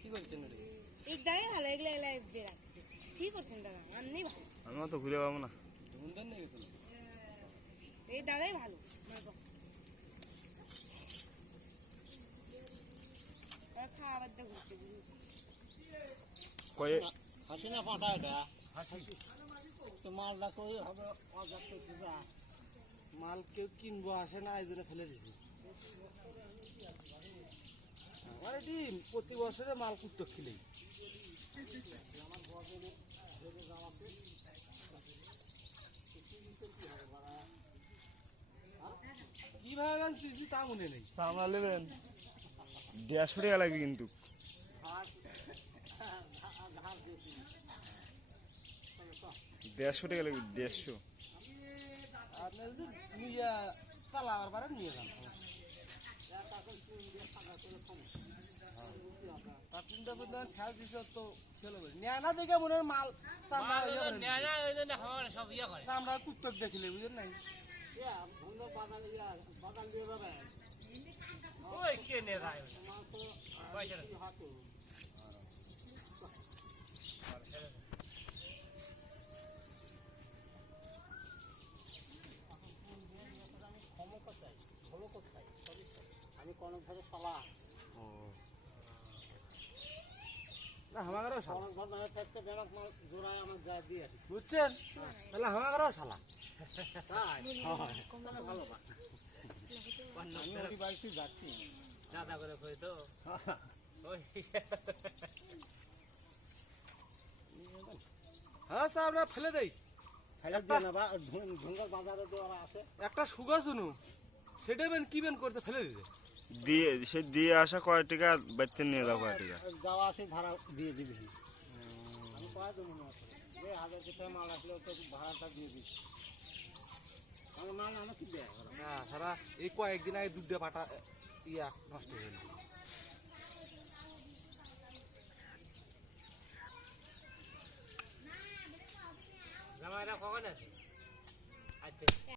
কি করছেন রে? এই দাঁড়াই ভালো এগুলো এগুলো বেরাচ্ছে ঠিক করছেন দাদা আননি ভালো আমি তো ঘুরে পাবো না। ধুমধান নিয়ে গেছেন এই দাদাই ভালো খাবার দা ঘুরছে কয়ে হাসিনা পাটা এটা তো মালটা কই হবে অজাত দিবা মাল কেউ কিনবো আসে না এই জন্য ফেলে দিছি আমার এটি প্রতি বছরে মাল কুত্তো খিলেই কিভাবে আনছি তা মনে নেই সামলা নেবেন 150 টাকা লাগবে কিন্তু। দেড়শো টাকা লাগবে 150। আপনার যদি নিয়ে চালাবার পারে নিয়ে যান তার চিন্তা করতে খেয়াল দিচ্ছে তো খেলে নেয় না দেখে মনে হয় মাল চামড়া কুত্তক দেখলে বুঝলেন নাই বাগান দিয়ে যাবে ওই কে নে রায় আমি কোন ধরে চালা না আমারও শালা কোন ধরে থাকতে বেরক মাল জোড়ায় আমার যা দিয়ে আসি বুঝছেন তাহলে আমারও শালা ভালো বা আমি ওই বাড়িতে যাচ্ছি দাদা করে কই তো ওই হ্যাঁ স্যার আমরা ফেলে দেই ফেলে দিয়ে না বা ঢুঙ্গার বাজারে দেওয়া আছে একটা সুগা শুনু সেটা বেন কি বেন করতে ফেলে দিতে দিয়ে সে দিয়ে আসা কয় টাকা বেতন নিয়ে যাও কয় টাকা যাওয়া আসে ভাড়া দিয়ে দিবি আমি কয় দেবো না যে 1000 টাকা মাল আসলে তো ভাড়াটা দিয়ে দিবি আমার মাল আমার কি দেয় হ্যাঁ সারা এই কয়েকদিন আগে দুধে পাটা ইয়া নষ্ট হয়ে গেল জামাইরা কখন আছে আচ্ছা